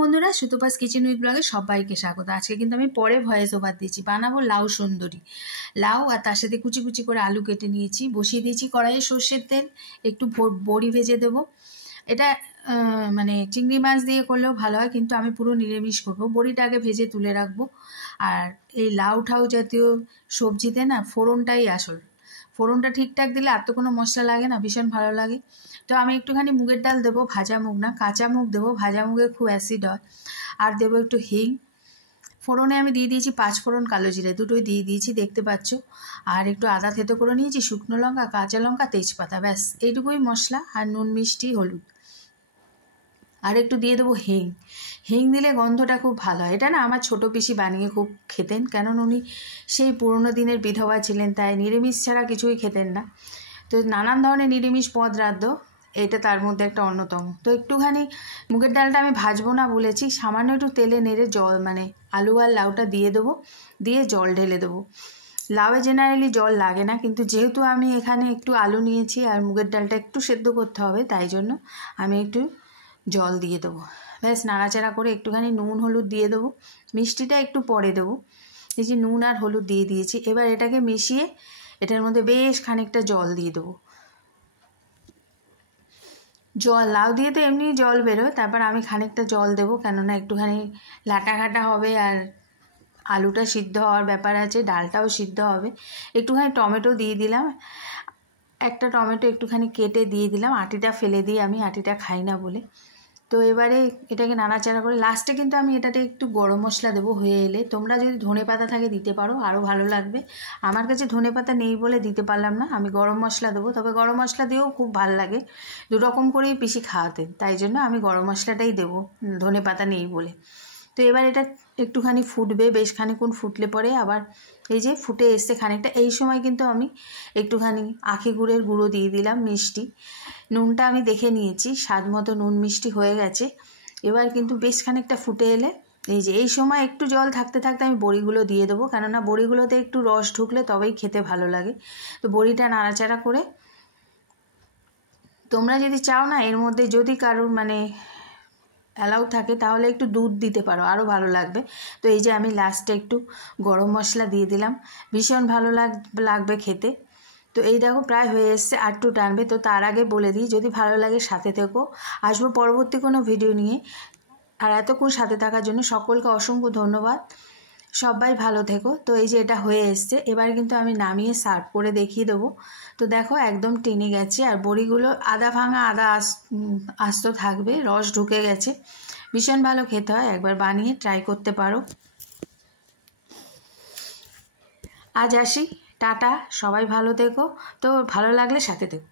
বন্ধুরা, সুতোপাস kitchen with ব্লগে সবাইকে স্বাগত। আজকে কিন্তু আমি পরে ভয়েস ওভার দিচ্ছি। বানাবো লাউ সুন্দরী। লাউ আর তার সাথে কুচি কুচি করে আলু কেটে নিয়েছি, বসিয়ে দিয়েছি কড়াইয়ে সর্ষের তেল, একটু বড়ি ভেজে দেবো। এটা মানে চিংড়ি মাছ দিয়ে করলেও ভালো হয়, কিন্তু আমি পুরো নিরামিষ করবো। বড়িটা আগে ভেজে তুলে রাখবো। আর এই লাউ ঠাউ জাতীয় সবজিতে না ফোড়নটাই আসল। ফোড়নটা ঠিকঠাক দিলে আর তো কোনো মশলা লাগে না, ভীষণ ভালো লাগে। তো আমি একটুখানি মুগের ডাল দেবো, ভাজা মুগ না কাঁচা মুগ দেবো, ভাজা মুগে খুব অ্যাসিড হয়। আর দেবো একটু হিং। ফোড়নে আমি দিয়ে দিয়েছি 5 ফোড়ন, কালো জিরে দুটোই দিয়ে দিয়েছি, দেখতে পাচ্ছ। আর একটু আদা থেতো করে নিয়েছি, শুকনো লঙ্কা, কাঁচা লঙ্কা, তেজপাতা, ব্যাস এইটুকুই মশলা। আর নুন, মিষ্টি, হলুদ। আর একটু দিয়ে দেবো হিং। হিং দিলে গন্ধটা খুব ভালো হয়। এটা না আমার ছোটো পিসি বানিয়ে খুব খেতেন, কেননা উনি সেই পুরনো দিনের বিধবা ছিলেন, তাই নিরামিষ ছাড়া কিছুই খেতেন না। তো নানান ধরনের নিরামিষ পদ রাঁধতো, এটা তার মধ্যে একটা অন্যতম। তো একটুখানি মুগের ডালটা আমি ভাজবো না বলেছি, সামান্য একটু তেলে নেড়ে জল মানে আলু আর লাউটা দিয়ে দেবো, দিয়ে জল ঢেলে দেবো। লাউয়ে জেনারেলি জল লাগে না, কিন্তু যেহেতু আমি এখানে একটু আলু নিয়েছি আর মুগের ডালটা একটু সেদ্ধ করতে হবে, তাই জন্য আমি একটু জল দিয়ে দেবো। ব্যাস নাড়াচাড়া করে একটুখানি নুন হলুদ দিয়ে দেবো, মিষ্টিটা একটু পরে দেবো। এই যে নুন আর হলুদ দিয়ে দিয়েছি, এবার এটাকে মিশিয়ে এটার মধ্যে বেশ খানিকটা জল দিয়ে দেবো। জল লাউ দিয়ে তো এমনি জল বেরোয়, তারপর আমি খানিকটা জল দেবো, কেননা একটুখানি লাটাঘাটা হবে আর আলুটা সিদ্ধ হওয়ার ব্যাপার আছে, ডালটাও সিদ্ধ হবে। একটুখানি টমেটো দিয়ে দিলাম, একটা টমেটো একটুখানি কেটে দিয়ে দিলাম, আটিটা ফেলে দিই, আমি আটিটা খাই না বলে। তো এবারে এটাকে নাড়াচাড়া করে লাস্টে কিন্তু আমি এটাতে একটু গরম মশলা দেবো হয়ে এলে। তোমরা যদি ধনেপাতা থাকে দিতে পারো, আরও ভালো লাগবে। আমার কাছে ধনেপাতা নেই বলে দিতে পারলাম না, আমি গরম মশলা দেবো। তবে গরম মশলা দিয়েও খুব ভালো লাগে, দুরকম করেই পিসি খাওয়াতেন, তাই জন্য আমি গরম মশলাটাই দেবো, ধনেপাতা নেই বলে। তো এবার এটা একটুখানি ফুটবে, বেশ খানিক্ষণ ফুটলে পরে আবার এই যে ফুটে এসছে খানিকটা, এই সময় কিন্তু আমি একটুখানি আখি গুড়ের গুঁড়ো দিয়ে দিলাম, মিষ্টি। নুনটা আমি দেখে নিয়েছি, স্বাদ মতো নুন মিষ্টি হয়ে গেছে। এবার কিন্তু বেশ খানিকটা ফুটে এলে এই যে এই সময় একটু জল থাকতে থাকতে আমি বড়িগুলো দিয়ে দেবো, কেননা বড়িগুলোতে একটু রস ঢুকলে তবেই খেতে ভালো লাগে। তো বড়িটা নাড়াচাড়া করে, তোমরা যদি চাও না এর মধ্যে যদি কারোর মানে অ্যালাউ থাকে তাহলে একটু দুধ দিতে পারো, আরও ভালো লাগবে। তো এই যে আমি লাস্টে একটু গরম মশলা দিয়ে দিলাম, ভীষণ ভালো লাগবে খেতে। তো এই দেখো প্রায় হয়ে এসছে, আর একটু টানবে। তো তার আগে বলে দিই, যদি ভালো লাগে সাথে থেকো, আসবো পরবর্তী কোনো ভিডিও নিয়ে। আর এতক্ষণ সাথে থাকার জন্য সকলকে অসংখ্য ধন্যবাদ। সবাই ভালো থেকো। তো এই যে এটা হয়ে এসছে, এবার কিন্তু আমি নামিয়ে সার্ভ করে দেখিয়ে দেবো। তো দেখো একদম টেনে গেছে, আর বড়িগুলো আদা ভাঙা, আদা আস্ত থাকবে, রস ঢুকে গেছে, ভীষণ ভালো খেতে হয়। একবার বানিয়ে ট্রাই করতে পারো। আজ আসি, টাটা, সবাই ভালো থেকো। তো ভালো লাগলে সাথে থেকো।